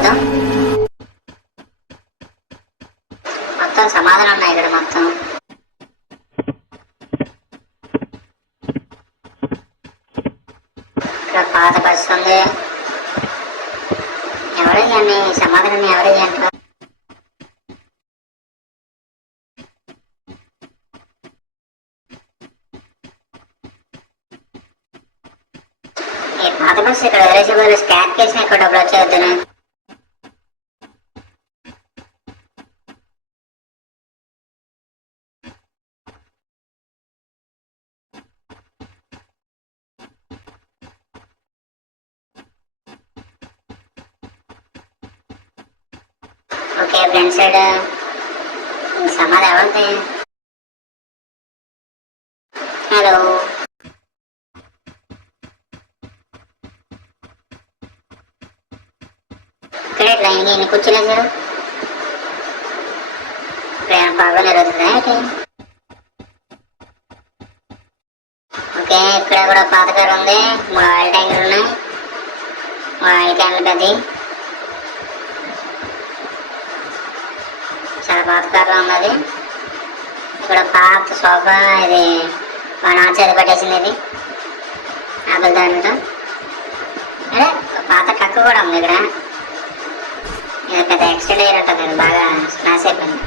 చూద్దాం. మొత్తం సమాధానం ఉన్నాయి ఇక్కడ. మొత్తం ఇక్కడ పాత బస్సు ఉంది. ఎవరేది అని సమాధానం ఎవరేది అంటారు? ఈ పాత బస్సు ఇక్కడ వదిలేసే వాళ్ళు స్కాన్ చేసిన ఇక్కడ డబ్బులు వచ్చేద్దును. ఓకే ఫ్రెండ్ సైడ్ సమాధానం ఎవరిది? హలో, ఇక్కడ ఇట్లా ఎన్ని కూర్చోలేదు సార్? ఇక్కడ ప్రాబ్లం జరుగుతుందా ఏంటి? ఓకే, ఇక్కడ కూడా పాత కారు ఉంది. 3 ఆయిల్ ట్యాంకులు ఉన్నాయి. 3 ఆయిల్ క్యాన్లు పెద్దది. చాలా పాత కారులో ఉన్నది. ఇక్కడ పాత సోఫా, ఇది మా నాన్న చేతి పెట్టేసింది. ఇది ఆపిల్ దానితో అదే పాత ట్రక్ కూడా ఉంది ఇక్కడ. ఇది పెద్ద యాక్సిడెంట్ అయినట్టుంది. అది బాగా స్మాష్ అయిపోయింది.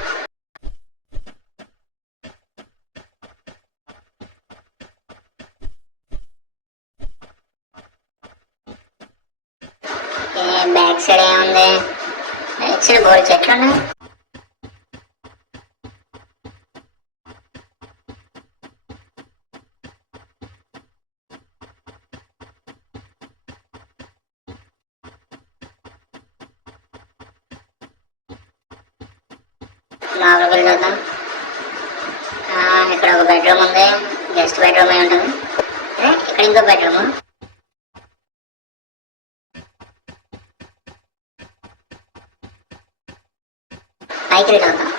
బ్యాక్ సైడ్ ఏముంది? బ్యాక్ సైడ్ బోర్డు చెట్లు ఉన్నాయి. లోపలికి వెళ్ళి చూద్దాం. ఇక్కడ ఒక బెడ్రూమ్ ఉంది. గెస్ట్ బెడ్రూమ్ అయి ఉంటుంది. ఇక్కడ ఇంకో బెడ్రూమ్. పైకి వెళ్ళి చూద్దాం.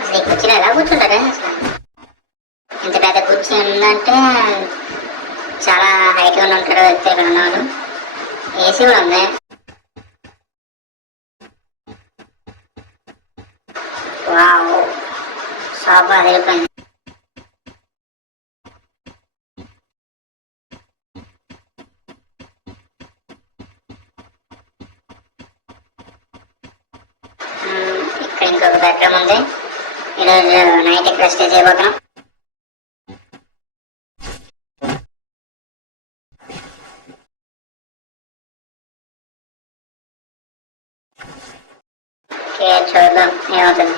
అసలు ఈ కుర్చీలో ఎలా కూర్చుంటారా? అసలు ఇంత పెద్ద కుర్చీ ఉందంటే చాలా హైట్గా ఉంటాడు వ్యక్తి ఇక్కడ ఉన్నవాడు. ఏసీ కూడా ఉంది. వావ్, సోఫా అదిరిపోయింది. ఇక్కడ ఇంకొక బెడ్రూమ్ ఉంది. ఈరోజు నైట్ ఇక్కడ స్టే చేయబోతున్నాం. చూద్దాం ఏమవుతుంది.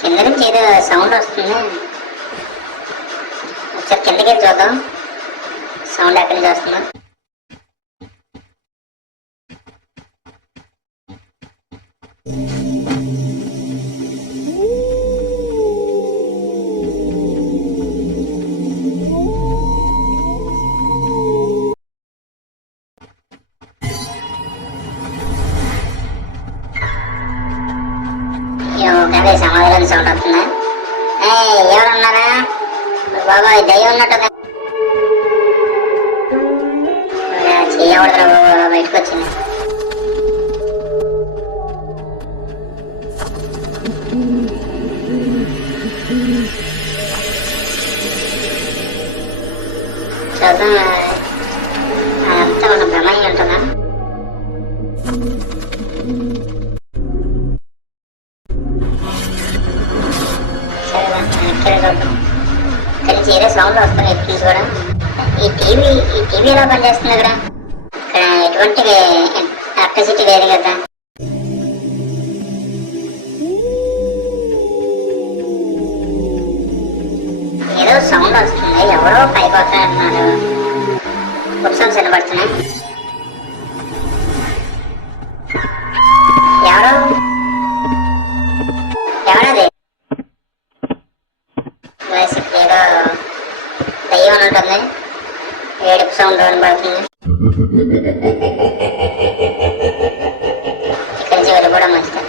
కింద నుంచి ఏదో సౌండ్ వస్తుంది. ఒకసారి కిందకి వెళ్ళి చూద్దాం సౌండ్ ఎక్కడి నుంచి వస్తుందో. అదే సమాధానం సౌండ్ వస్తుందా? ఎవరున్నారా బాబా? దయ్యం ఉన్నట్టు చేయకూడదురా బాబా, బయటకు వచ్చింది. చూద్దాం, అదంతా ఒక భ్రమయ్య ఉంటుందా? ఇక్కడ నుంచి ఏదో సౌండ్ వస్తుంది. ఎప్పుడు కూడా ఈ టీవీ ఎలా పనిచేస్తుంది? ఇక్కడ ఎటువంటి ఎలక్ట్రిసిటీ లేదు కదా. ఏదో సౌండ్ వస్తుంది. ఎవరో పైకి వస్తున్నారు. ఉత్సవం వినబడుతున్నాయి. ఎవరది? ఏదో దయ్యం ఉంటుంది. సౌండ్ వినబడుతుంది. ఇక్కడ నుంచి వెళ్ళిపోవడం మంచిది.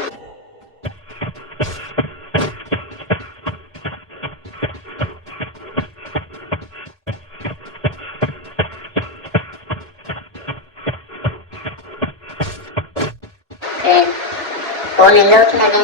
ఫోన్ ఎందుకు అవుతుంది